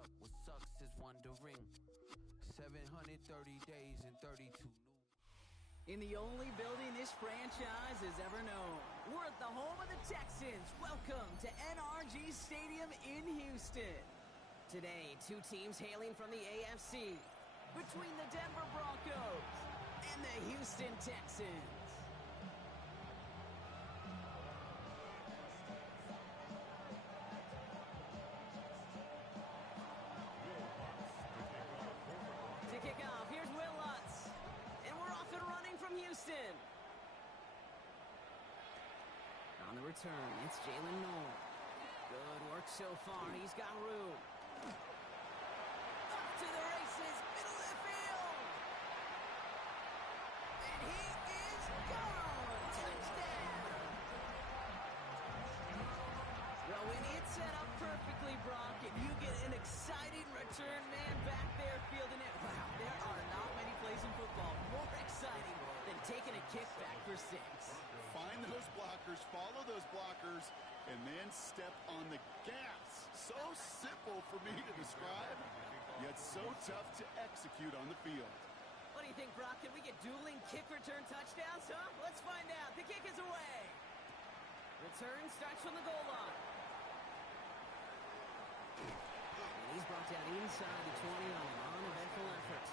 up? What sucks is wondering. 730 days and 32 new. In the only building this franchise has ever known, we're at the home of the Texans. Welcome to NRG Stadium in Houston. Today, two teams hailing from the AFC, between the Denver Broncos and the Houston Texans. To kick off, here's Will Lutz. And we're off and running from Houston. On the return, it's Jalen Noel. Good work so far. He's got room. Up to the races, middle of the field. And he is gone. Touchdown. Well, when it's set up perfectly, Brock, and you get an exciting return man back there fielding it, wow, there are not many plays in football more exciting than taking a kick back for 6. Find those blockers, follow those blockers, and then step on the gas. So simple for me to describe, yet so tough to execute on the field. What do you think, Brock? Can we get dueling kick return touchdowns, huh? Let's find out. The kick is away. Return starts from the goal line. And he's brought down inside the 20 on an uneventful effort.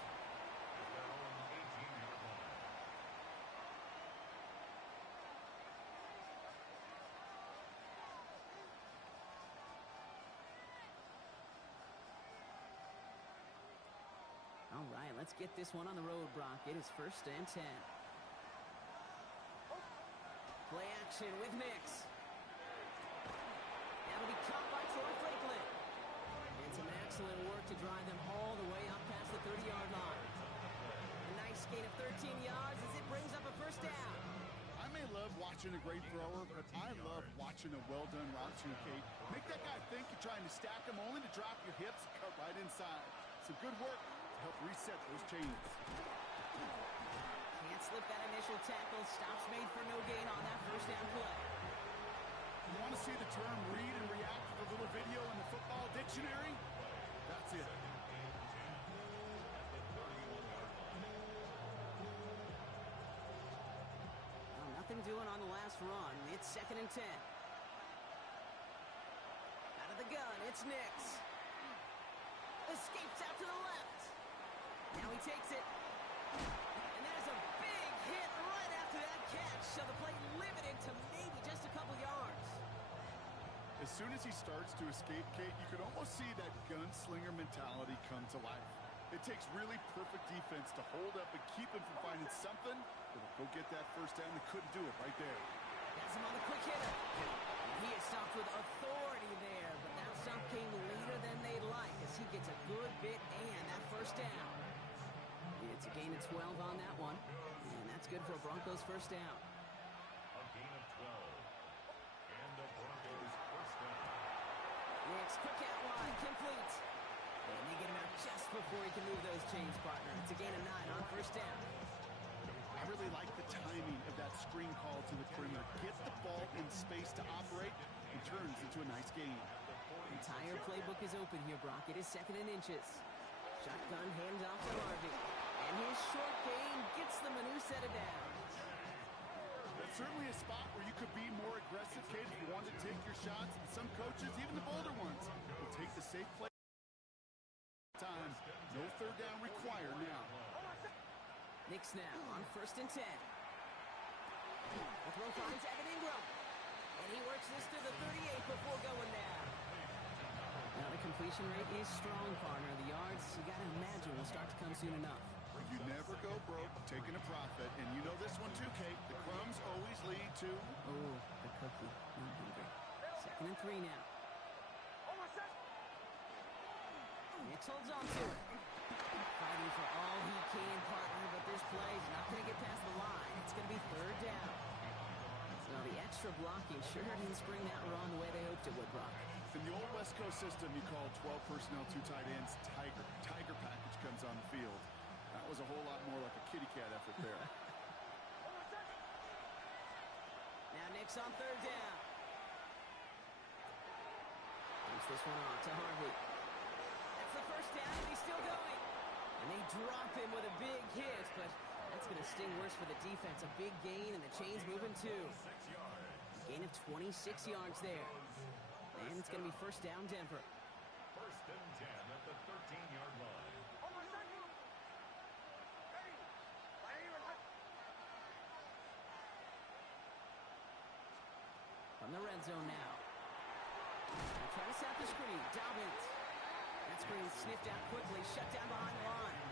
All right, let's get this one on the road, Brock. It is 1st and 10. Play action with Nix. That'll be caught by Troy Franklin. And some excellent work to drive them all the way up past the 30-yard line. A nice gain of 13 yards as it brings up a 1st down. I may love watching a great thrower, but I love watching a well-done route too, Kate. Make that guy think you're trying to stack him, only to drop your hips and cut right inside. Some good work to help reset those chains. Can't slip that initial tackle. Stops made for no gain on that 1st down play. You want to see the term read and react with a little video in the football dictionary? That's it. Well, nothing doing on the last run. It's 2nd and 10. Out of the gun, it's Nix. Escapes out to the left. Now he takes it. And there's a big hit right after that catch. So the play limited to maybe just a couple yards. As soon as he starts to escape, Kate, you can almost see that gunslinger mentality come to life. It takes really perfect defense to hold up and keep him from finding something that'll go get that 1st down. They couldn't do it right there. Has him on the quick hitter. And he is stopped with authority there, but that stop came later than they'd like as he gets a good bit and that 1st down. It's a gain of 12 on that one, and that's good for a Broncos 1st down. A gain of 12. And the Broncos 1st down. Nix, quick out wide, complete. And they get him out just before he can move those chains, partner. It's a gain of 9 on 1st down. I really like the timing of that screen call to the perimeter. Gets the ball in space to operate and turns into a nice gain. Entire playbook is open here, Brock. It is 2nd and inches. Shotgun handoff to Harvey. And his short gain gets them a new set of downs. That's certainly a spot where you could be more aggressive, Kate, if you wanted to take your shots. And some coaches, even the bolder ones, will take the safe play. Time. No 3rd down required now. Nix now on 1st and 10. The throw finds Evan Ingram. And he works this to the 38 before going down. Now the completion rate is strong, partner. The yards, you got to imagine, will start to come soon enough. You never go broke taking a profit. And you know this one too, Kate. The crumbs always lead to... Oh, the cookie. I'm hungry. 2nd and 3 now. Nix holds on to it. Fighting for all he can, partner, but this play is not going to get past the line. It's going to be 3rd down. So the extra blocking sure didn't spring that run the way they hoped it would, Brock. In the old West Coast system, you call 12 personnel, 2 tight ends, Tiger. Tiger package comes on the field. That was a whole lot more like a kitty cat effort there. Now Nix on 3rd down. Keeps this one on to Harvey. first down, and he's still going. And they drop him with a big hit, but that's going to sting worse for the defense. A big gain, and the chain's moving too. Gain of 26 yards there. And it's going to be first down, Denver. First and 10 at the 13-yard line. From the red zone now. They're trying to set the screen. Dobbins. That screen sniffed out quickly, shut down behind the line.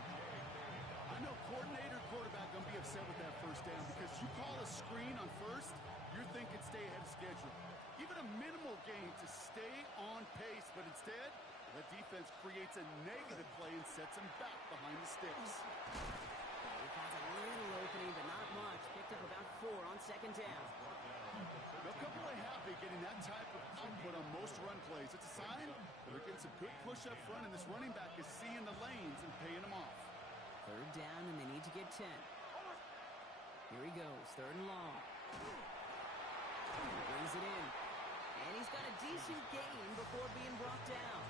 I know coordinator, quarterback going to be upset with that first down because you call a screen on first, you're thinking stay ahead of schedule. Even a minimal gain to stay on pace, but instead, the defense creates a negative play and sets them back behind the sticks. He finds a little opening, but not much. Picked up about 4 on second down. They'll come away happy getting that type of output on most run plays. It's a sign that they're getting some good push up front, and this running back is seeing the lanes and paying them off. Third down, and they need to get 10. Here he goes, third and long. Brings it in. And he's got a decent gain before being brought down.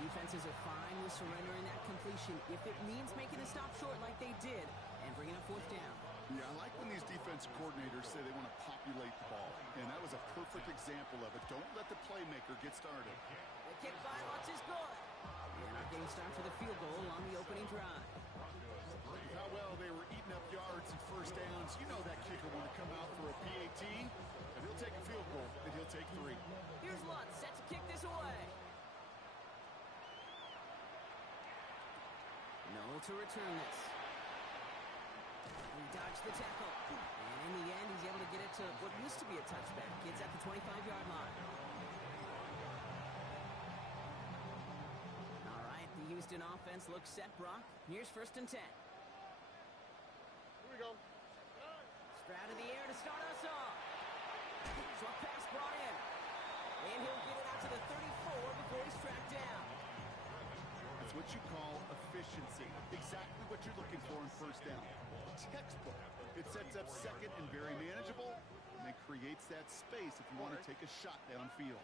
Defenses are fine with surrendering that completion if it means making a stop short like they did and bringing up fourth down. Yeah, I like when these defensive coordinators say they want to populate the ball. And that was a perfect example of it. Don't let the playmaker get started. The kick by Lutz is good. And our game start for the field goal on the opening drive. How well they were eating up yards and first downs. You know that kicker want to come out for a PAT, and he'll take a field goal, and he'll take 3. Here's Lutz, set to kick this away. No to return this. He dodged the tackle. And in the end, he's able to get it to what used to be a touchback. It's at the 25-yard line. All right, the Houston offense looks set, Brock. Here's first and 10. Here we go. Stroud in the air to start us off. Short pass brought in. And he'll get it out to the 34 before he's tracked down. That's what you call efficiency. Exactly what you're looking for in first down. Textbook. It sets up second and very manageable, and then creates that space if you want to take a shot downfield.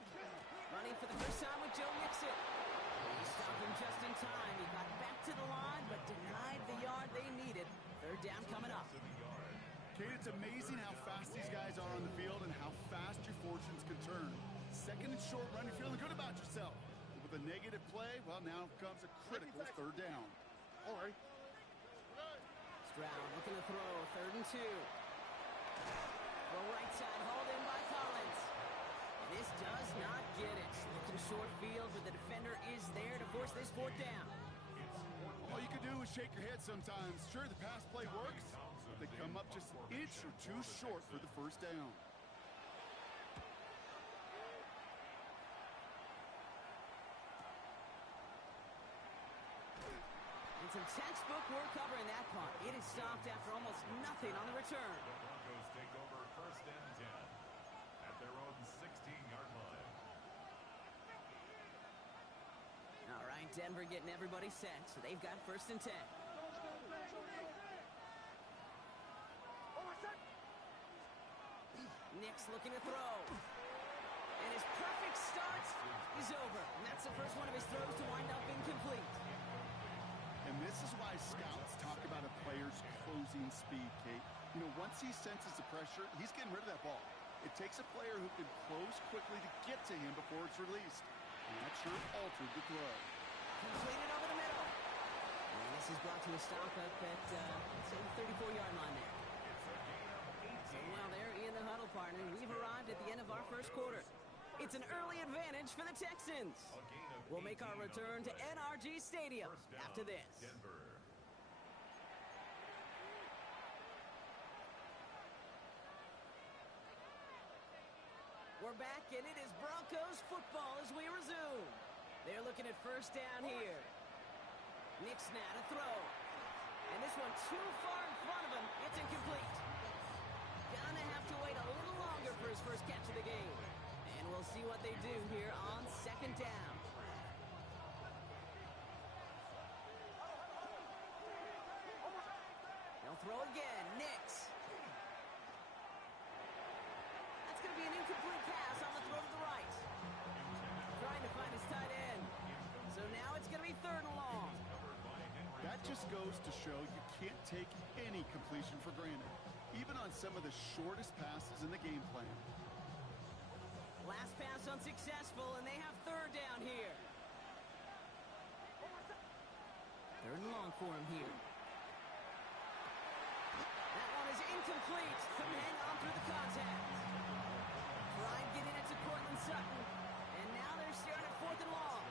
Running for the first time with Joe Mixon. He stopped him just in time. He got back to the line, but denied the yard they needed. Third down coming up. Kate, it's amazing how fast these guys are on the field and how fast your fortunes can turn. Second and short run, you're feeling good about yourself. With a negative play, well, now comes a critical third down. All right. Stroud looking to throw, third and 2. Well, right side hauled in by Collins. And this does not get it. Looking short field, but the defender is there to force this fourth down. All you can do is shake your head sometimes. Sure, the pass play works, but they come up just an inch or 2 short for the first down. Some textbook work covering that punt. It is stopped after almost nothing on the return. The Broncos take over first and 10 at their own 16-yard line. All right, Denver getting everybody set, so they've got first and 10. Nick's looking to throw. And his perfect start is over. And that's the first one of his throws to wind up incomplete. And this is why scouts talk about a player's closing speed, Kate. You know, once he senses the pressure, he's getting rid of that ball. It takes a player who can close quickly to get to him before it's released. And that sure altered the throw. Completed over the middle. And this is brought to a stop up at, say, the 34-yard line there. So now they're in the huddle, partner. We've arrived at the end of our first quarter. It's an early advantage for the Texans. We'll make our return to NRG Stadium after this. Denver. We're back, and it is Broncos football as we resume. They're looking at first down here. Nick's now to throw. And this one too far in front of him. It's incomplete. Gonna have to wait a little longer for his first catch of the game. And we'll see what they do here on second down. They'll throw again. Nix. That's going to be an incomplete pass on the throw to the right. Trying to find his tight end. So now it's going to be That just goes to show you can't take any completion for granted, even on some of the shortest passes in the game plan. Last pass unsuccessful, and they have third down here. Third and long for him here. That one is incomplete. Couldn't hang on through the contact. Tried getting it to Cortland Sutton, and now they're staring at fourth and long.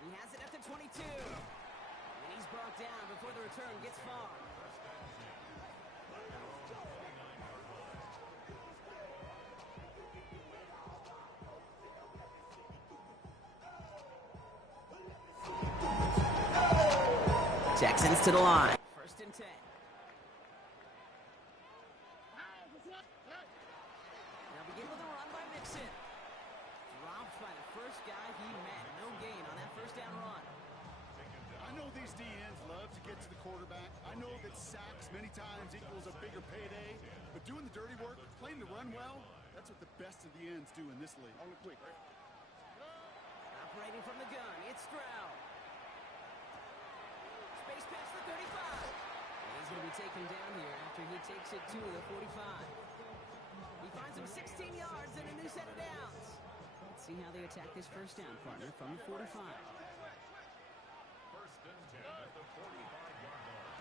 He has it at the 22. And he's brought down before the return gets far. Texans to the line. First and 10. Now begin with a run by Mixon. Dropped by the first guy he met. No gain on that first down run. I know these DNs love to get to the quarterback. I know that sacks many times equals a bigger payday. But doing the dirty work, playing the run well, that's what the best of the ends do in this league. Operating from the gun, it's Stroud. Space pass for 35. And he's going to be taken down here after he takes it to the 45. He finds him 16 yards and a new set of downs. Let's see how they attack this first down, partner, from the 45. First and 10 at the 45-yard line.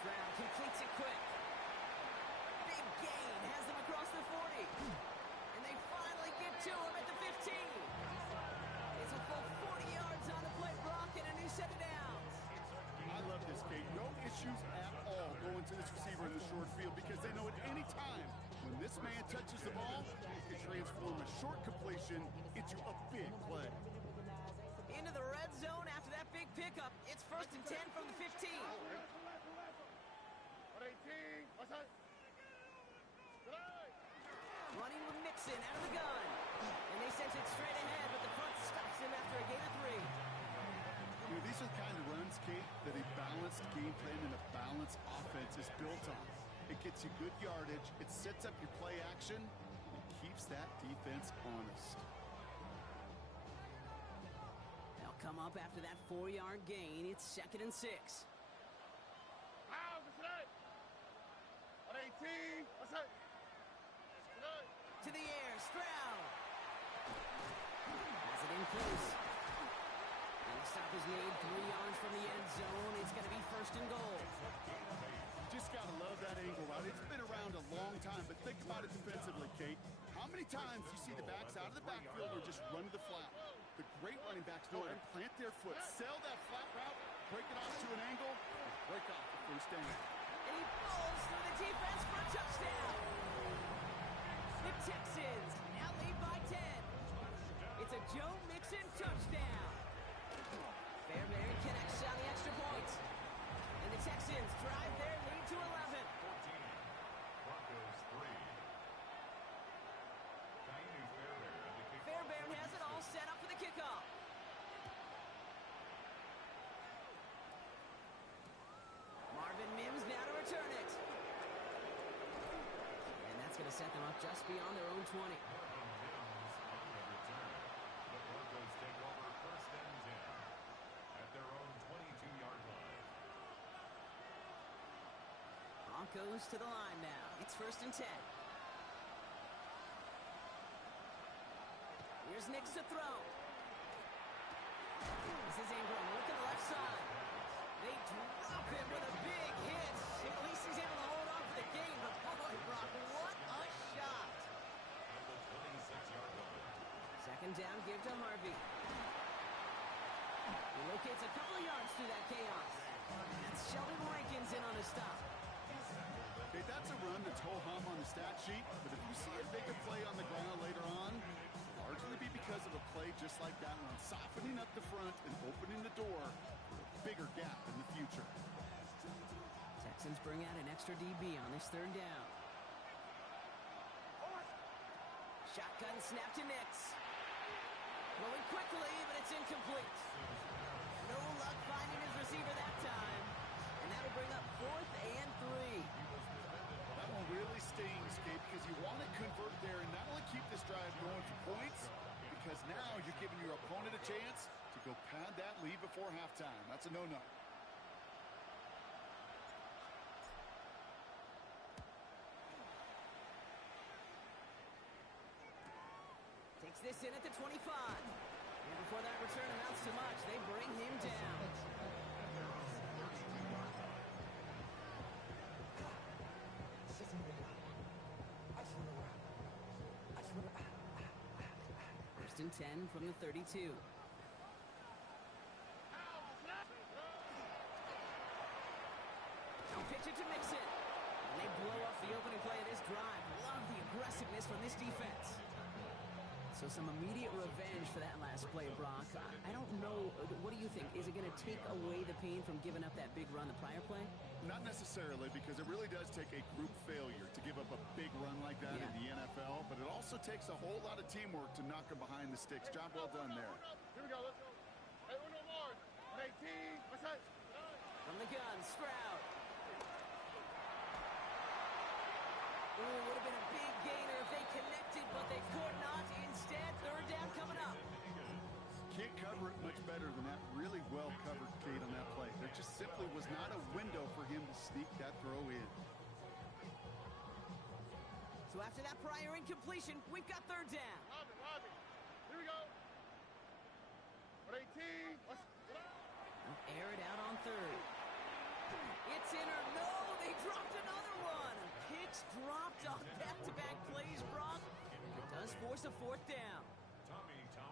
Stroud completes it quick. Big gain has them across the 40. And they finally get to him at the 15. It's a full 40 yards on the play, Brock, and a new set of downs. I love this, Kate. No issues at all going to this receiver in the short field because they know at any time when this man touches the ball, he can transform a short completion into a big play. Into the red zone after that big pickup. It's first and 10 from the 15. Running with Mixon out of the gun. And they sent it straight ahead, but the front stops him after a gain of 3. You know, these are the kind of runs, Kate, that a balanced game plan and a balanced offense is built on. It gets you good yardage, it sets up your play action, and it keeps that defense honest. They'll come up after that 4-yard gain. It's second and 6. To the air, Stroud. Has it in close. And the stop is made 3 yards from the end zone. It's going to be first and goal. Just got to love that angle route. It's been around a long time, but think about it defensively, Kate. How many times do you see the backs out of the backfield or just run to the flat? The great running backs know how to plant their foot, sell that flat route, break it off to an angle, and break off the first down. And he falls through the defense for a touchdown. The Texans now lead by 10. It's a Joe Mixon touchdown. Fairbairn connects on the extra point. And the Texans drive their lead to 11. 14. Broncos 3. Fairbairn has it all set up for the kickoff. Marvin Mims now to return it. And that's going to set them up just beyond their own 20. The Broncos take over first and 10 at their own 22-yard line. Broncos to the line now. It's first and 10. Here's Nix to throw. This is Ingram. Look at the left side. They drop him with a big hit. At least he's able to hold on for the game. But boy, Brock, what a shot. At the 26-yard line. Second down, give to Harvey. He locates a couple of yards through that chaos. That's Sheldon Rankins in on the stop. Okay, that's a run that's ho-hum on the stat sheet, but if you see a bigger play on the ground later on, largely be because of a play just like that one, softening up the front and opening the door for a bigger gap in the future. Texans bring out an extra DB on this third down. Shotgun snap to Nix. Going quickly, but it's incomplete. No luck finding his receiver that time. And that'll bring up fourth and 3. That one really stings, Gabe, because you want to convert there and not only keep this drive going for points, because now you're giving your opponent a chance to go pad that lead before halftime. That's a no-no. Takes this in at the 25. And before that return amounts to much, they bring him down. First and 10 from the 32. Now pitch it to Mixon. And they blow up the opening play of this drive. Love the aggressiveness from this defense. So some immediate revenge for that last play, Brock. I don't know. What do you think? Is it going to take away the pain from giving up that big run the prior play? Not necessarily, because it really does take a group failure to give up a big run like that in the NFL. But it also takes a whole lot of teamwork to knock them behind the sticks. Job well done there. Here we go. Let's go. Hey, uno more. 18. What's that? From the gun, Stroud. Ooh, would have been a big gainer if they connected, but they could not. Instead, third down coming up. Can't cover it much better than that. Really well covered, Kate, on that play. There just simply was not a window for him to sneak that throw in. So after that prior incompletion, we've got third down. Lobby. Here we go. 18. Air it out on third. It's in or no, they dropped another one. Picks dropped on back-to-back plays, Brock. It does force a fourth down.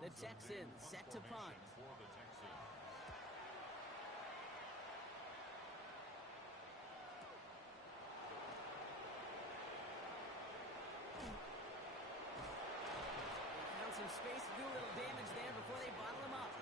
The Texans set to punt. They found some space to do a little damage there before they bottle him up.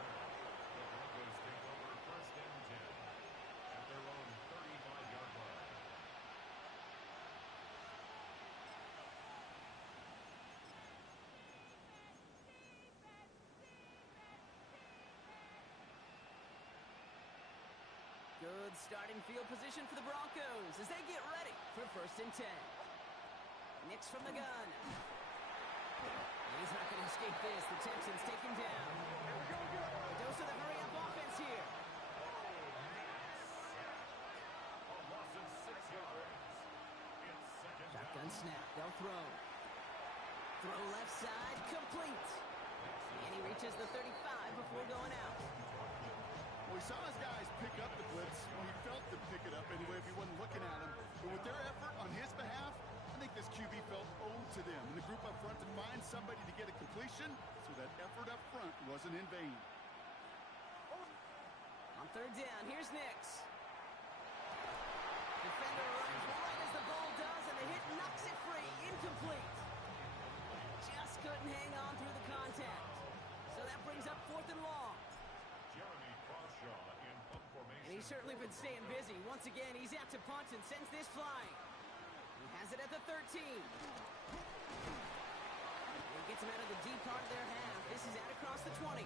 Good starting field position for the Broncos as they get ready for first and 10. Nix from the gun. He's not going to escape this. The Texans take him down. A dose of the hurry-up offense here. Shotgun snap. They'll throw. Throw left side. Complete. And he reaches the 35 before going out. We saw his guys pick up the blitz. Well, he felt to pick it up anyway if he wasn't looking at him. But with their effort on his behalf, I think this QB felt owed to them. And the group up front to find somebody to get a completion, so that effort up front wasn't in vain. On third down, here's Nix. Defender runs right as the ball does, and the hit knocks it free. Incomplete. Just couldn't hang on through the contact. So that brings up fourth and long. And he's certainly been staying busy. Once again, he's out to punt and sends this flying. He has it at the 13. And gets him out of the deep part of their half. This is out across the 20.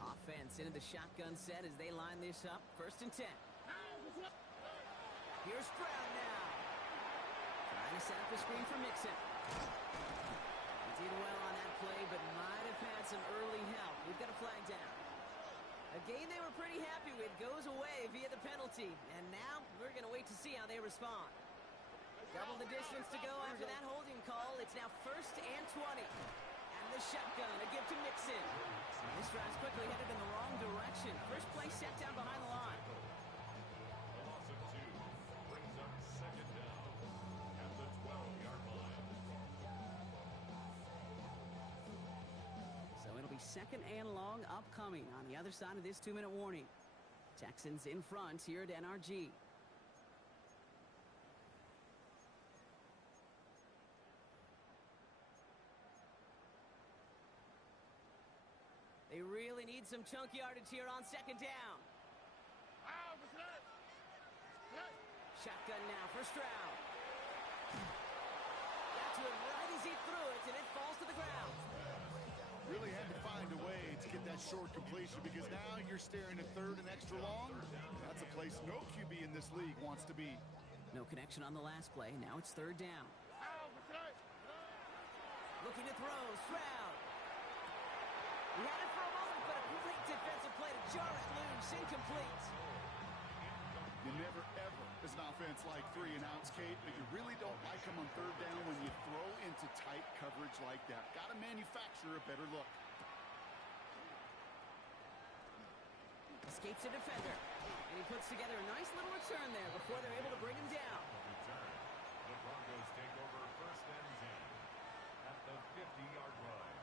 Offense into the shotgun set as they line this up. First and 10. Here's Stroud now. Trying to set up a screen for Mixon. He did well on that play, but might have had some early help. We've got a flag down. A game they were pretty happy with goes away via the penalty. And now we're going to wait to see how they respond. Double the distance to go after that holding call. It's now first and 20. And the shotgun, a give to Mixon. This drive's quickly headed in the wrong direction. First play set down behind the line. Second and long upcoming on the other side of this 2-minute warning. Texans in front here at NRG. They really need some chunk yardage here on second down. Shotgun now for Stroud. Got to it right as he threw it, and it falls to the ground. Really had to find a way to get that short completion because now you're staring at third and extra long. That's a place no QB in this league wants to be. No connection on the last play. Now it's third down. Looking to throw. Stroud. He had it for a moment, but a great defensive play to jar it loose. Incomplete. You never, ever, as an offense, like 3 and outs, Kate, but you really don't like them on third down when you throw into tight coverage like that. Got to manufacture a better look. Escapes a defender. And he puts together a nice little return there before they're able to bring him down. The Broncos take over first and 10 at the 50-yard line.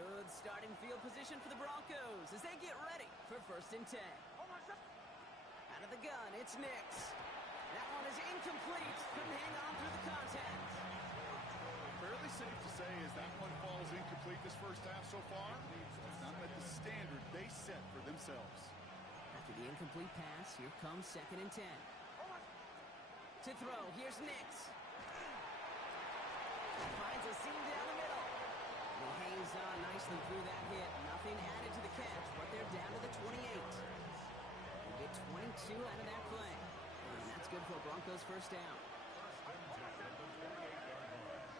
Good starting field position for the Broncos as they get ready for first and 10. Out of the gun, it's Nix. That one is incomplete. Couldn't hang on through the contact. Fairly safe to say as that one falls incomplete this first half so far. It's not met the standard they set for themselves. After the incomplete pass, here comes second and 10. To throw, here's Nix. Finds a seam down the middle. He hangs on nicely through that hit. Nothing added to the catch, but they're down to the 28. They get 22 out of that play. And that's good for Broncos first down.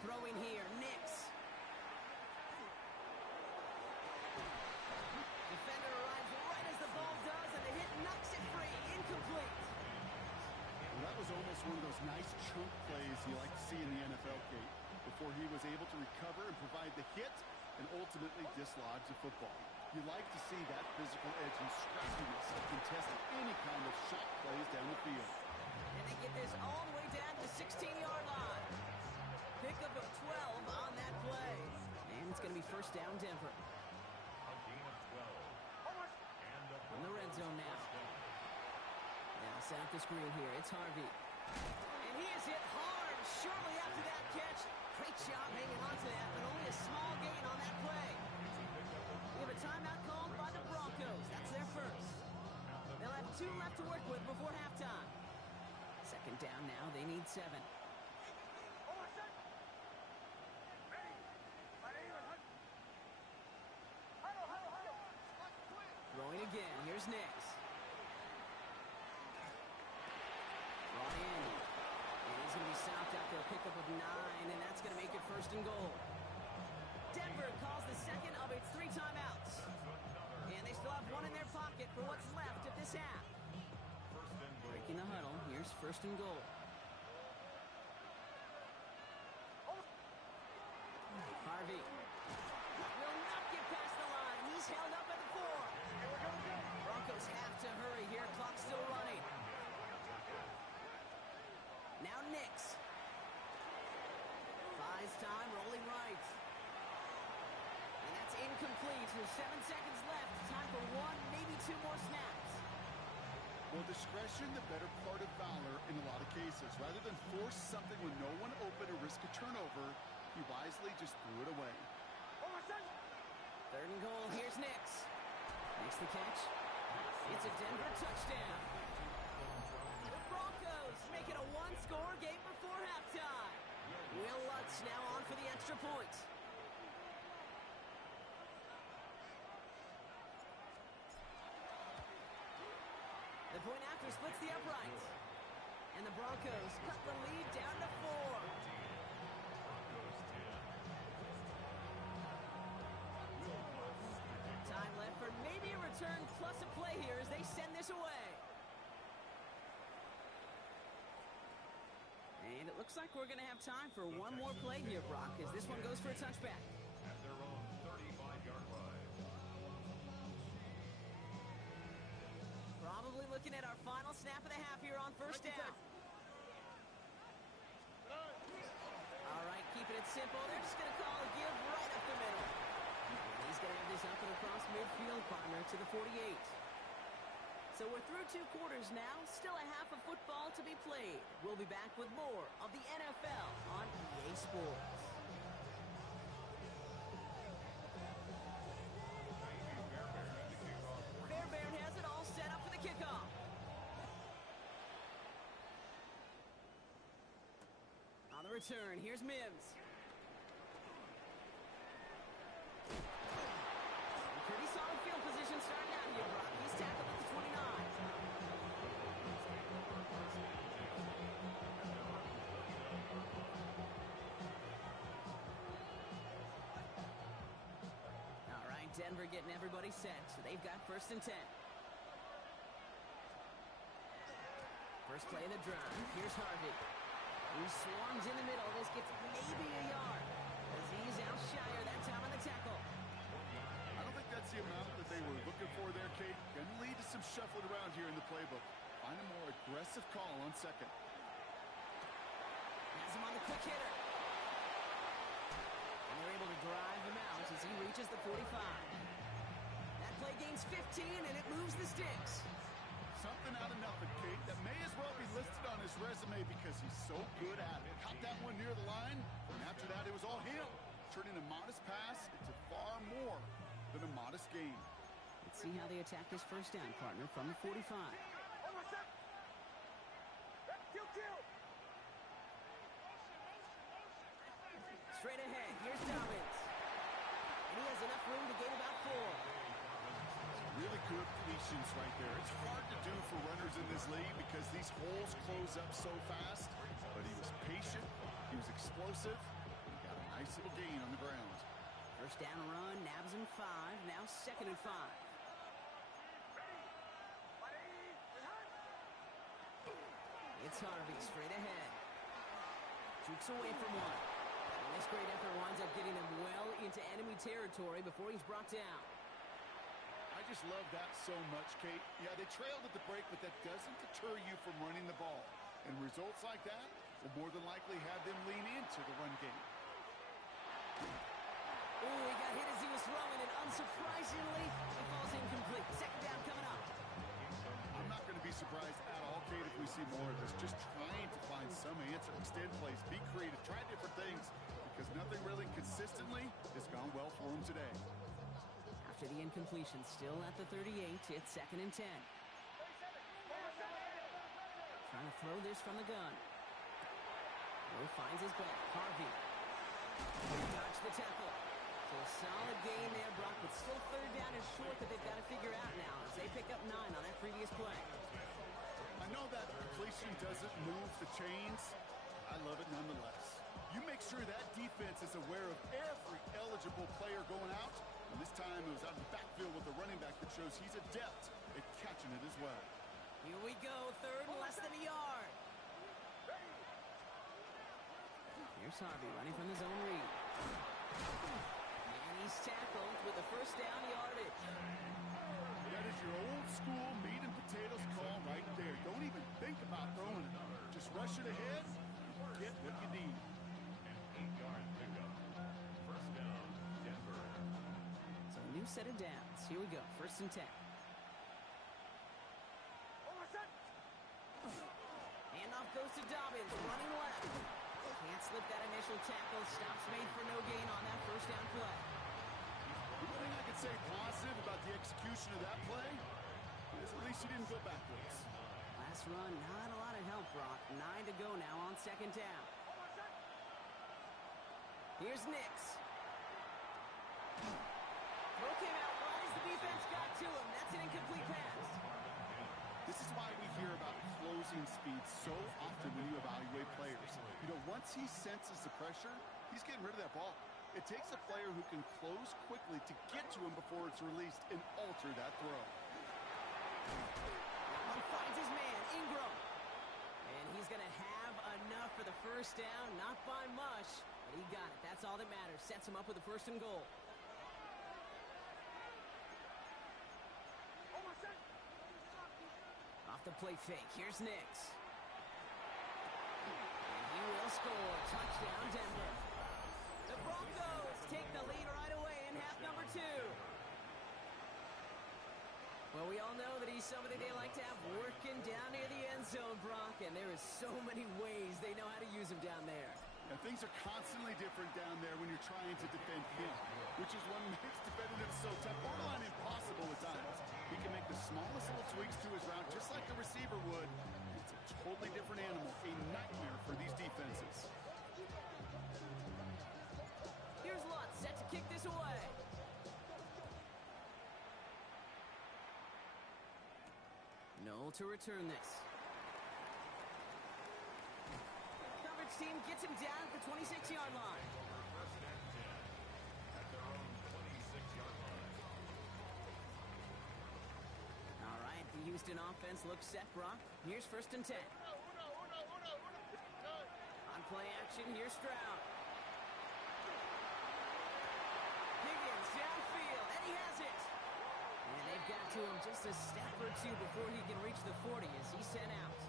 Throwing here, Nix. Defender arrives right as the ball does, and the hit knocks it free. Incomplete. Well, that was almost one of those nice chunk plays you like to see in the NFL, Kate, before he was able to recover and provide the hit and ultimately dislodge the football. You like to see that physical edge and scrappiness of contesting any kind of shot plays down the field. And they get this all the way down to the 16-yard line. Pickup of 12 on that play. And it's going to be first down Denver. A gain of 12. And In the red zone now. Now set up the screen here. It's Harvey. And he is hit hard shortly after that catch. Great job hanging on to that, but only a small gain on that play. We have a timeout called by the Broncos. That's their first. They'll have 2 left to work with before halftime. Second down now. They need 7. Throwing again. Here's Nix. Brought in. And he's going to be stopped after a pickup of 9, and that's going to make it first and goal. Denver calls the second of its 3 timeouts. And they still have 1 in their pocket for what's left of this half. Breaking the huddle. Here's first and goal. Harvey will not get past the line. He's held up at the 4. Broncos have to hurry here. Clock still running. Now Nix. Buys time, rolling right. And that's incomplete. There's 7 seconds left. Time for 1, maybe 2 more snaps. Well, discretion, the better part of valor in a lot of cases. Rather than force something when no one open or risk a turnover, he wisely just threw it away. Third and goal. Here's Nix. Makes the catch. It's a Denver touchdown. The Broncos make it a 1-score game before halftime. Will Lutz now on for the extra point. The point after splits the uprights. And the Broncos cut the lead down to 4. Time left for maybe a return plus a play here as they send this away. And it looks like we're going to have time for one more play here, Brock, as this one goes for a touchback. at their own 35-yard line. Probably looking at our final snap of the half here on first down. All right, keeping it simple. They're just going to call a give right up the middle. And he's going to have this up and across midfield, partner to the 48. So we're through 2 quarters now. Still a half of football to be played. We'll be back with more of the NFL on EA Sports. Fairbairn has it all set up for the kickoff. On the return, here's Mims. Denver getting everybody set, so they've got 1st and 10. First play of the drive. Here's Harvey, who swarms in the middle. This gets maybe a yard, as he's out shyer that time on the tackle. I don't think that's the amount that they were looking for there, Kate. Going to lead to some shuffling around here in the playbook. Find a more aggressive call on 2nd. Has him on the quick hitter. And they're able to drive him out as he reaches the 45. That play gains 15, and it moves the sticks. Something out of nothing, Kate. That may as well be listed on his resume because he's so good at it. Caught that one near the line, and after that, it was all him. Turning a modest pass into far more than a modest gain. Let's see how they attack this 1st down, partner, from the 45. Straight ahead, here's Dobbins. And he has enough room to gain about 4. Really good patience right there. It's hard to do for runners in this league because these holes close up so fast. But he was patient, he was explosive, and he got a nice little gain on the ground. 1st down run, nabs him 5, now 2nd and 5. It's Harvey straight ahead. Jukes away from one. And this great effort winds up getting them well into enemy territory before he's brought down. I just love that so much, Kate. Yeah, they trailed at the break, but that doesn't deter you from running the ball. And results like that will more than likely have them lean into the run game. Oh, he got hit as he was throwing, and unsurprisingly, it falls incomplete. 2nd down coming up. I'm not going to be surprised at all, Kate, if we see more of this. Just trying to find some answer. Extend plays, be creative, try different things, because nothing really consistently has gone well for them today. After the incompletion, still at the 38, it's 2nd and 10. Trying to throw this from the gun. Will finds his back. Harvey. Dodge the tackle. So a solid gain there, Brock, but still 3rd down and short that they've got to figure out now as they pick up 9 on that previous play. I know that completion doesn't move the chains. I love it nonetheless. You make sure that defense is aware of every eligible player going out. And this time it was out of the backfield with the running back that shows he's adept at catching it as well. Here we go, 3rd and less than a yard. Here's Harvey running from the zone read. And he's tackled with the 1st down yardage. That is your old school meat and potatoes call right there. Don't even think about throwing it. Just rush it ahead and get what you need. An 8-yard pickup. 1st down, Denver. So a new set of downs. Here we go, 1st and 10. Handoff goes to Dobbins, running left. Can't slip that initial tackle. Stops made for no gain on that 1st down play. The only thing I could say positive about the execution of that play is at least he didn't go backwards. Last run, not a lot of help, Brock. 9 to go now on 2nd down. Here's Nix. Throw came out wide as the defense got to him. That's an incomplete pass. This is why we hear about closing speed so often when you evaluate players. You know, once he senses the pressure, he's getting rid of that ball. It takes a player who can close quickly to get to him before it's released and alter that throw. That one finds his man, Ingram. And he's going to have enough for the 1st down. Not by much, but he got it. That's all that matters. Sets him up with a 1st and goal. Off the play fake, here's Nix. And he will score. Touchdown, Denver. The Broncos take the lead right away in half number 2. Well, we all know that he's somebody they like to have working down near the end zone, Brock, and there is so many ways they know how to use him down there. And things are constantly different down there when you're trying to defend him, which is what makes defending him so tough, borderline impossible at times. He can make the smallest little tweaks to his route, just like the receiver would. It's a totally different animal, a nightmare for these defenses. Here's Lutz, set to kick this away. No to return this. Coverage team gets him down at the 26-yard line. 1st and 10 at their own 26-yard line. Houston offense looks set, Brock. Here's 1st and 10. On play action, here's Stroud. Higgins downfield, and he has it. And they've got to him just a step or two before he can reach the 40 as he's sent out.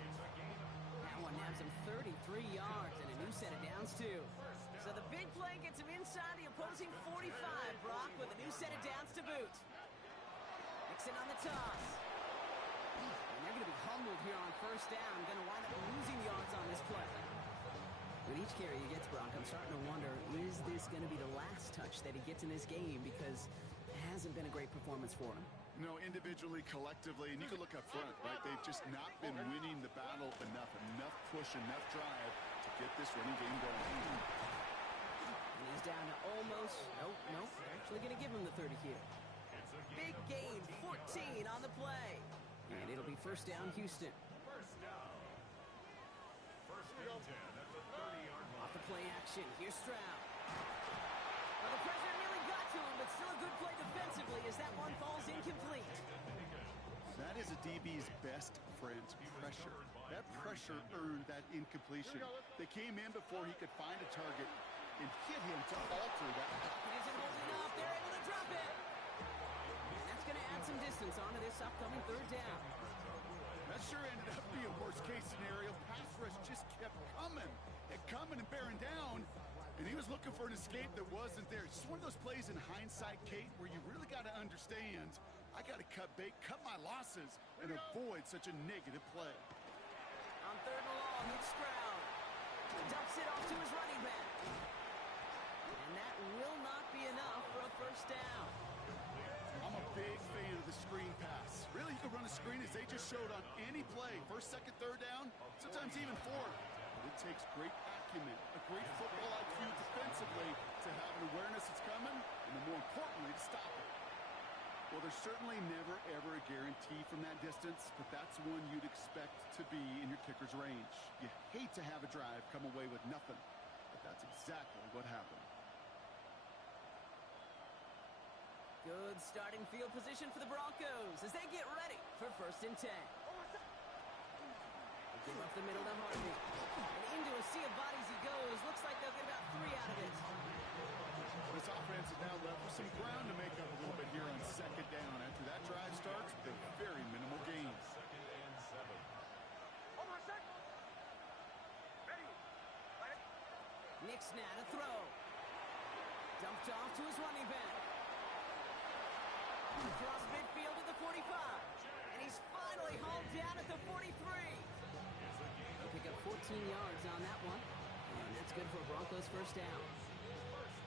That one nabs him 33 yards and a new set of downs, too. So the big play gets him inside the opposing 45, Brock, with a new set of downs to boot. Nixon on the toss. And they're going to be humbled here on 1st down. Going to wind up losing yards on this play. With each carry he gets, Brock, I'm starting to wonder, is this going to be the last touch that he gets in this game? Because it hasn't been a great performance for him. No, individually, collectively, and you can look up front, right? They've just not been winning the battle enough push, enough drive to get this running game going. And he's down to almost, nope, they're actually going to give him the 30 here. Big gain, 14 on the play. And it'll be 1st down, Houston. First down. 1st and 10 at the 30-yard line. Off the play action, here's Stroud. Well, the pressure nearly got to him, but still a good play defensively as that one falls incomplete. That is a DB's best friend, pressure. That pressure earned that incompletion. They came in before he could find a target and hit him to alter that. It isn't holding up. They're able to drop it. And that's going to add some distance onto this upcoming 3rd down. That sure ended up being worst-case scenario. Pass rush just kept coming and bearing down. And he was looking for an escape that wasn't there. It's just one of those plays in hindsight, Kate, where you really got to understand, I got to cut bait, cut my losses, and avoid such a negative play. On 3rd and long, it's Stroud. Dumps it off to his running back. And that will not be enough for a 1st down. I'm a big fan of the screen pass. Really, you can run a screen as they just showed on any play. 1st, 2nd, 3rd down, sometimes even 4th. But it takes great acumen, a great football IQ defensively to have an awareness it's coming, and then more importantly, to stop it. Well, there's certainly never, ever a guarantee from that distance, but that's one you'd expect to be in your kicker's range. You hate to have a drive come away with nothing, but that's exactly what happened. Good starting field position for the Broncos as they get ready for 1st and 10. Give up the middle to Harvey. And into a sea of bodies he goes. Looks like they'll get about 3 out of it. This offense is now left with some ground to make up a little bit here on 2nd down. After that drive starts, they're very minimal gains. 2nd and 7. Nix now to throw. Dumped off to his running back. Across midfield to the 45. And he's finally hauled down at the 43. They'll pick up 14 yards on that one. And that's good for Broncos 1st down.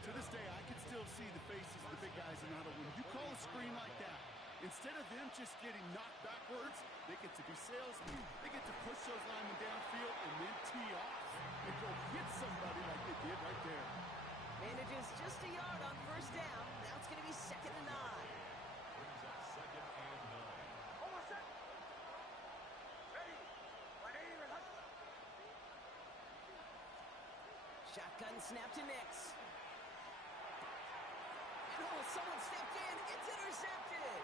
To this day, I can still see the faces of the big guys in huddle. When you call a screen like that, instead of them just getting knocked backwards, they get to be salesmen. They get to push those linemen downfield and then tee off and go hit somebody like they did right there. Manages just a yard on 1st down. Now it's going to be 2nd and 9. Brings up 2nd and 9. Shotgun snap to Nix. And someone stepped in. It's intercepted.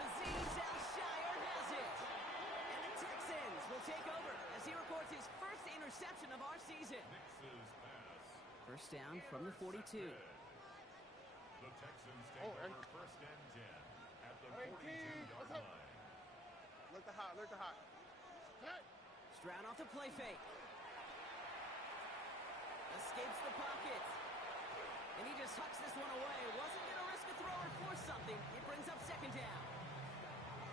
Azeez Al-Shire has it. And the Texans will take over as he records his 1st interception of our season. Nix's pass. 1st down from the 42. The Texans take over 1st and 10 at the 42-yard line. Look the hot. Stroud off the play fake. Escapes the pocket. And he just hucks this one away. Wasn't going to risk a throw or force something. It brings up 2nd down.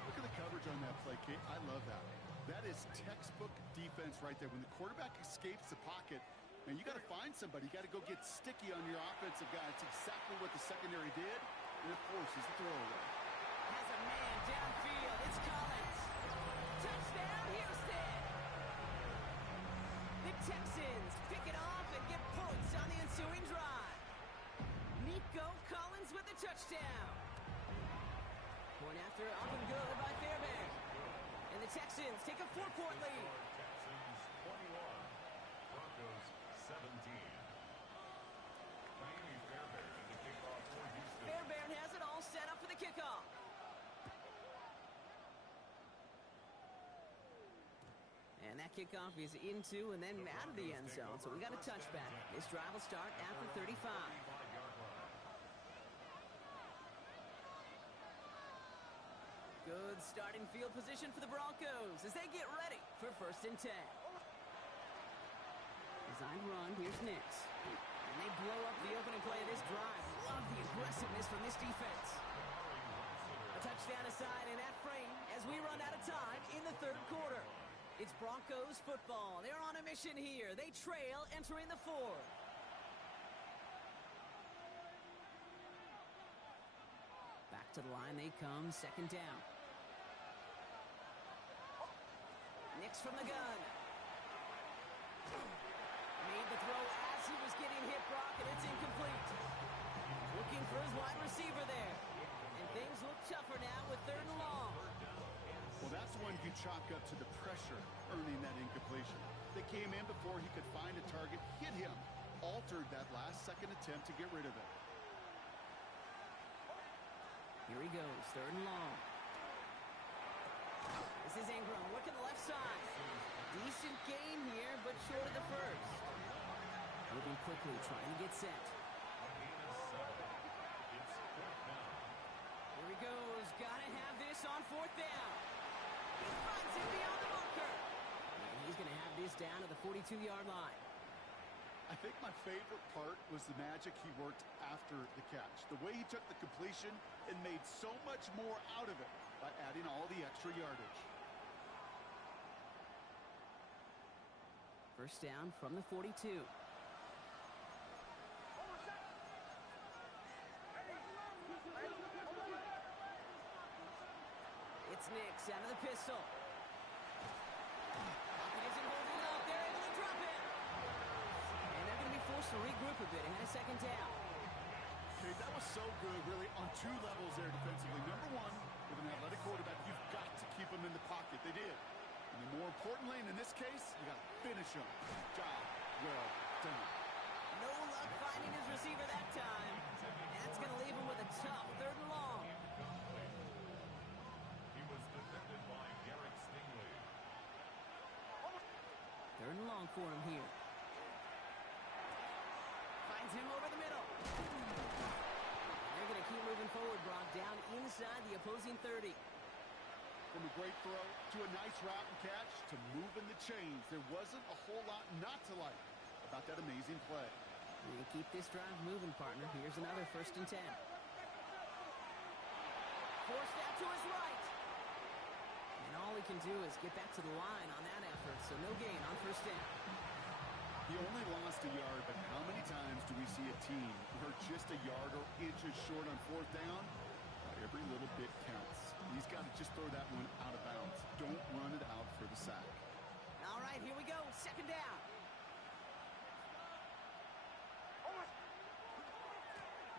Look at the coverage on that play, Kate. I love that. That is textbook defense right there. When the quarterback escapes the pocket, man, you got to find somebody. You got to go get sticky on your offensive guy. It's exactly what the secondary did, and it forces the throwaway. Has a man downfield. It's Collins. Touchdown, Houston. The Texans pick it off and get points on the ensuing drive. Nico Collins with the touchdown. Point after up and good by Fairbairn. And the Texans take a 4-point lead. Texans 21, Broncos 17. Miami Fairbairn at the kickoff for Houston. Fairbairn has it all set up for the kickoff. that kickoff is into and then out of the end zone, so we got a touchback. This drive will start at the 35. Good starting field position for the Broncos as they get ready for 1st and 10. Designed run, here's Nix. And they blow up the opening play of this drive. Love the aggressiveness from this defense. A touchdown aside in that frame as we run out of time in the 3rd quarter. It's Broncos football. They're on a mission here. They trail entering the 4th. Back to the line they come, 2nd down. Nix from the gun. Made the throw as he was getting hit, Brock, and it's incomplete. Looking for his wide receiver there. And things look tougher now with 3rd and long. Well, that's one you chalk up to the pressure earning that incompletion. They came in before he could find a target, hit him, altered that last-second attempt to get rid of it. Here he goes, 3rd and long. This is Ingram, working the left side. Decent gain here, but short of the 1st. Moving quickly, trying to get set. Here he goes, gotta have this on 4th down. He finds him beyond the marker. And he's gonna have this down to the 42-yard line. I think my favorite part was the magic he worked after the catch. The way he took the completion and made so much more out of it by adding all the extra yardage. 1st down from the 42. It's Nix out of the pistol. He isn't holding up. They're able to drop it. And they're going to be forced to regroup a bit ahead of 2nd down. Okay, that was so good, really, on 2 levels there defensively. Number one, with an athletic quarterback, you've got to keep him in the pocket. They did. And then more importantly, and in this case, you got to finish him. Job well done. No luck finding his receiver that time. That's going to leave him with a tough 3rd and long. He was defended by Derek Stingley. 3rd and long for him here. Finds him over the middle. They're going to keep moving forward, Brock, down inside the opposing 30. From a great throw to a nice route and catch to moving the chains. There wasn't a whole lot not to like about that amazing play. We keep this drive moving, partner. Here's another 1st and 10. Forced out to his right. And all he can do is get back to the line on that effort, so no gain on 1st down. He only lost a yard, but how many times do we see a team who are just a yard or inches short on 4th down? Every little bit counts. He's got to just throw that one out of bounds. Don't run it out for the sack. All right, here we go. 2nd down.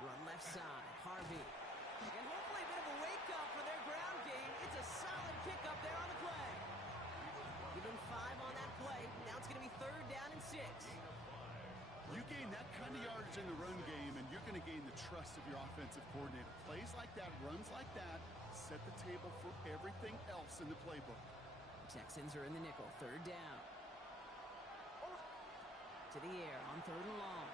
Run left side. Harvey. And hopefully a bit of a wake-up for their ground game. It's a solid pickup there on the play. Give him 5 on that play. Now it's going to be 3rd down and 6. You gain that kind of yardage in the run game, and you're going to gain the trust of your offensive coordinator. Plays like that, runs like that, set the table for everything else in the playbook. Texans are in the nickel. 3rd down. To the air on 3rd and long.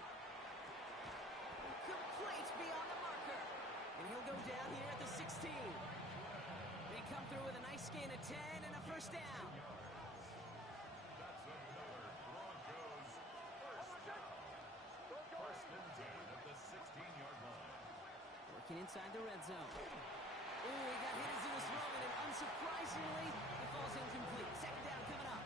Complete beyond the marker. And he'll go down here at the 16. They come through with a nice gain of 10 and a 1st down. That's another Broncos 1st down. 1st and 10 at the 16-yard line. Working inside the red zone. Ooh, he got hit as he was throwing, and unsurprisingly, it falls incomplete. 2nd down coming up.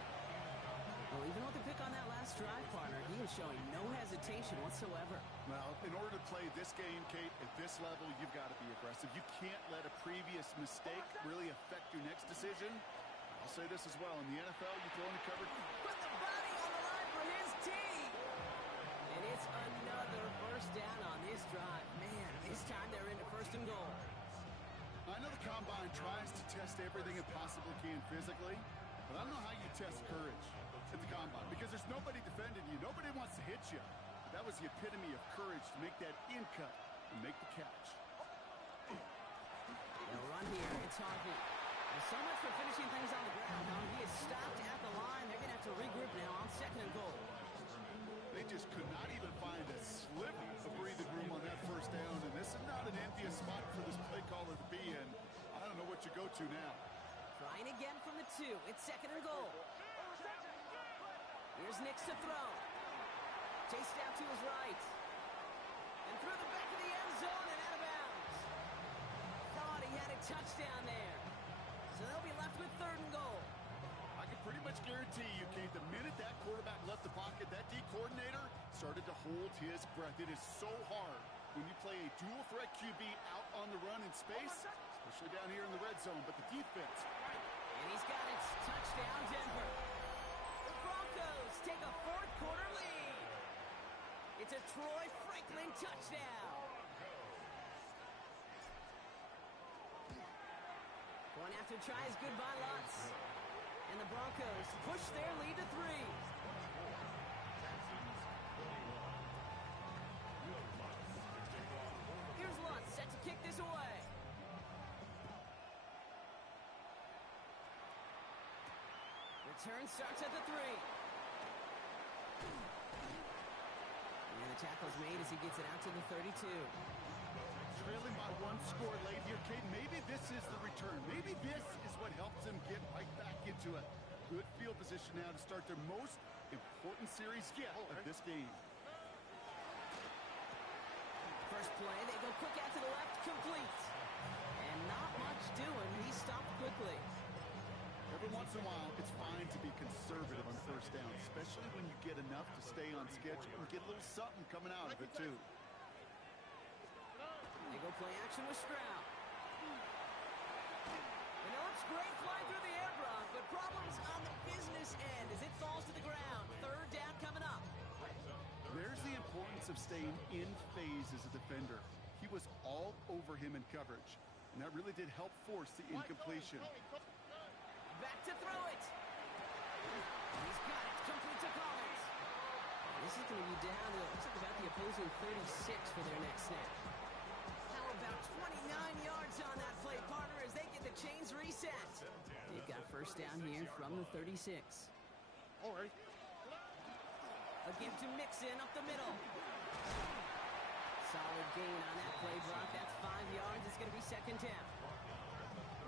Well, even with the pick on that last drive, partner, he is showing no hesitation whatsoever. Well, in order to play this game, Kate, at this level, you've got to be aggressive. You can't let a previous mistake really affect your next decision. I'll say this as well. In the NFL, you throw in the cover. Put the body on the line for his team. And it's another 1st down on this drive. Man, this time they're into 1st and goal. I know the Combine tries to test everything it possibly can physically, but I don't know how you test courage at the Combine because there's nobody defending you. Nobody wants to hit you. But that was the epitome of courage to make that in cut and make the catch. They'll run here. It's Harvey. And so much for finishing things on the ground, huh? He is stopped at the line. They're going to have to to regroup now on 2nd and goal. They just could not even find a sliver of breathing room on that first down, and this is not an envious spot for this play caller to be in. I don't know what you go to now. Trying again from the 2. It's 2nd and goal. Here's Nix to throw. Chased out to his right. And through the back of the end zone and out of bounds. Thought he had a touchdown there. So they'll be left with 3rd and goal. I can pretty much guarantee you, Kate, the minute that quarterback left the pocket, that D coordinator started to hold his breath. It is so hard when you play a dual threat QB out on the run in space, especially down here in the red zone. But the defense. And he's got it. Touchdown, Denver. The Broncos take a 4th quarter lead. It's a Troy Franklin touchdown. Going after try is good by Lutz. And the Broncos push their lead to 3. Here's Lutz set to kick this away. Return starts at the 3. And the tackle's made as he gets it out to the 32. Trailing by 1 score late here, Kate. Maybe this is the return. Maybe this is what helps them get right back into it. Good field position now to start their most important series yet of this game. First play, they go quick out to the left, complete. And not much doing. He stopped quickly. Every once in a while, it's fine to be conservative on 1st down, especially when you get enough to stay on schedule and get a little something coming out of it, too. They go play action with Stroud. And it looks great flying through the air, Brock, but problems on the business end as it falls to the ground. 3rd down coming up. There's the importance of staying in phase as a defender. He was all over him in coverage, and that really did help force the incompletion. Back to throw it. He's got it. Complete to Collins. This is going to be down to, looks like about the opposing 36 for their next snap. How about 29 yards on that play, partner, as they get the chains reset. They've got 1st down here from the 36. All right. A give to Mixon up the middle. Solid gain on that play, Brock. That's 5 yards. It's going to be 2nd down.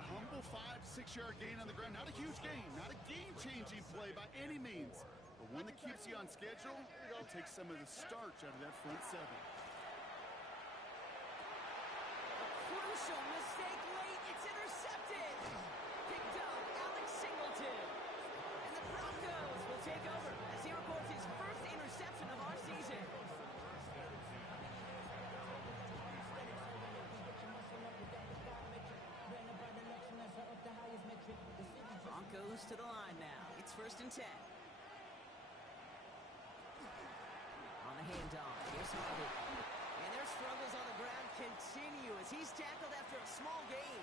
Humble 5-6-yard gain on the ground. Not a huge gain, not a game-changing play by any means, but one that keeps you on schedule and takes some of the starch out of that front 7. Crucial mistake late. It's intercepted. Picked up Alex Singleton. And the Broncos will take over as he records his 1st interception of our season. Broncos to the line now. It's 1st and 10. On the handoff, here's Harvey. And their struggles on the ground continue as he's tackled after a small gain.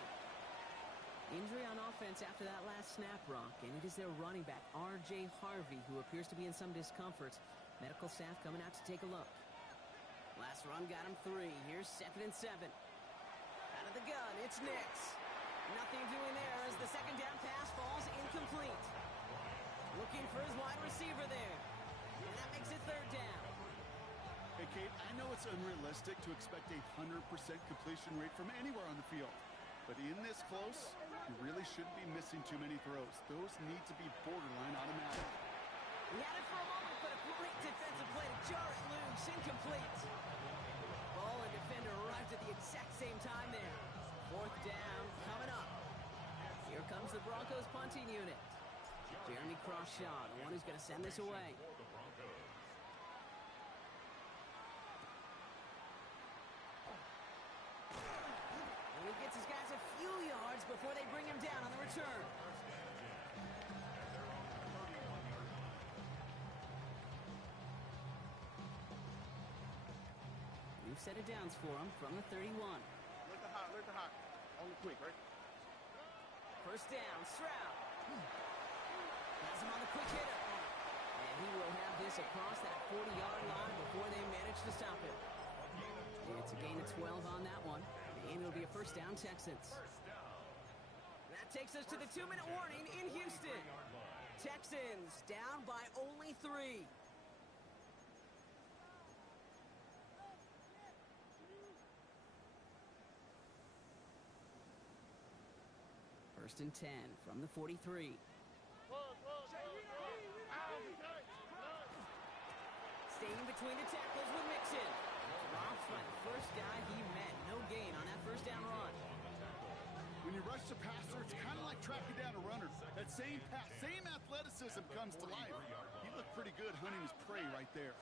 Injury on offense after that last snap, Brock, and it is their running back, R.J. Harvey, who appears to be in some discomfort. Medical staff coming out to take a look. Last run got him 3. Here's 2nd and 7. Out of the gun, it's Nix. Nothing doing there as the 2nd down pass falls incomplete. Looking for his wide receiver there. And that makes it 3rd down. Hey, Kate, I know it's unrealistic to expect a 100% completion rate from anywhere on the field. But in this close, you really shouldn't be missing too many throws. Those need to be borderline automatic. He had it for a moment, but a great defensive play to jar it loose. Incomplete. Ball and defender arrived at the exact same time there. 4th down coming up. Here comes the Broncos punting unit. Jeremy Crawshaw, the one who's going to send this away. And he gets his guys a few yards before they bring him down on the return. We've set it downs for him from the 31. Let the hot. Only quick, right? 1st down, Stroud. Has him on the quick hitter. And he will have this across that 40-yard line before they manage to stop him. It's a gain of 12 on that one. And it'll be a 1st down, Texans. That takes us to the 2-minute warning in Houston. Texans down by only 3. First and 10 from the 43. Staying between the tackles with Mixon. Drops by the first guy he met. No gain on that first down run. When you rush the passer, it's kind of like tracking down a runner. That same pass, same athleticism comes to life. He looked pretty good hunting his prey right there.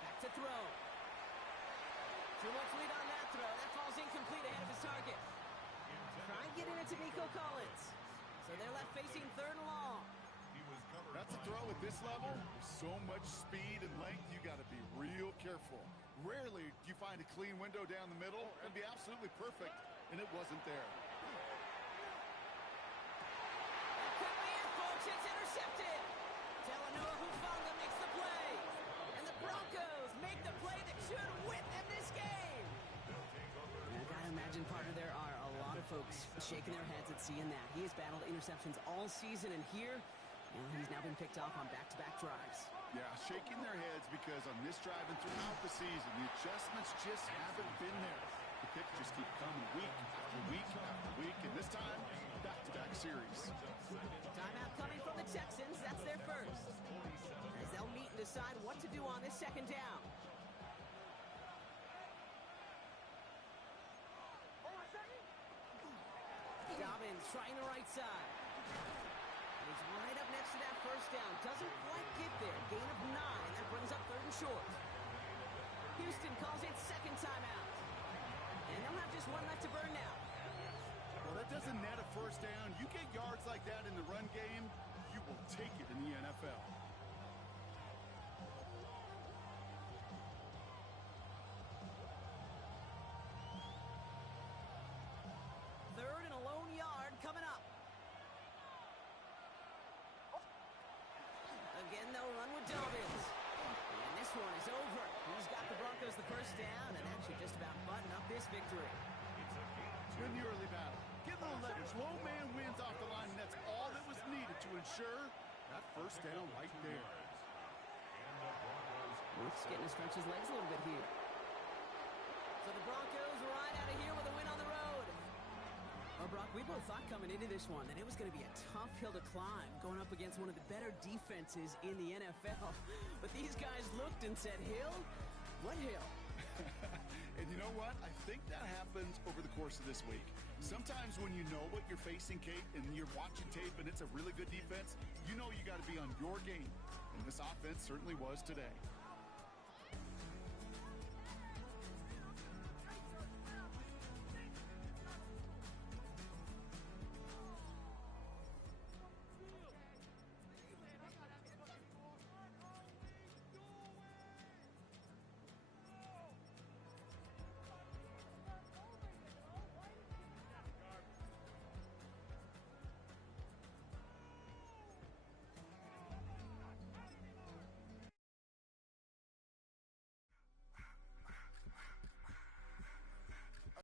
Back to throw. Too much lead on that throw. That falls incomplete ahead of his target. Try and get it into Nico Collins. So they're left facing 3rd and long. That's a throw at this level. With so much speed and length, you got to be real careful. Rarely do you find a clean window down the middle. It'd be absolutely perfect, and it wasn't there. Could be it, folks. It's intercepted. Talanoa Hufanga makes the play. And the Broncos make the play that should win them this game. I gotta imagine, partner, there are a lot of folks shaking their heads at seeing that. He has battled interceptions all season, and here, he's now been picked off on back-to-back drives. Yeah, shaking their heads because on this drive and throughout the season, the adjustments just haven't been there. The picks just keep coming week after week after week, and this time, back-to-back series. Timeout coming from the Texans. That's their first. As they'll meet and decide what to do on this second down. Dobbins trying the right side. He's right up next to that first down. Doesn't quite get there. Gain of 9. That brings up 3rd and short. Houston calls it second timeout. And they'll have just one left to burn now. Well, that doesn't net a first down. You get yards like that in the run game, you will take it in the NFL. Third and a lone yard coming up. Again, they'll run with Dobbins. And this one is over. He's got the Broncos the first down, and that should just about button up this victory. Win the early battle. Get a little leverage. Low man wins off the line, and that's all that was needed to ensure that first down right there. Brooks getting to stretch his legs a little bit here. So the Broncos ride out of here with a win on the road. Well, Brock, we both thought coming into this one that it was going to be a tough hill to climb, going up against one of the better defenses in the NFL. But these guys looked and said, hill? What hill? And you know what? I think that happens over the course of this week. Sometimes when you know what you're facing, Kate, and you're watching tape and it's a really good defense, you know you got to be on your game. And this offense certainly was today.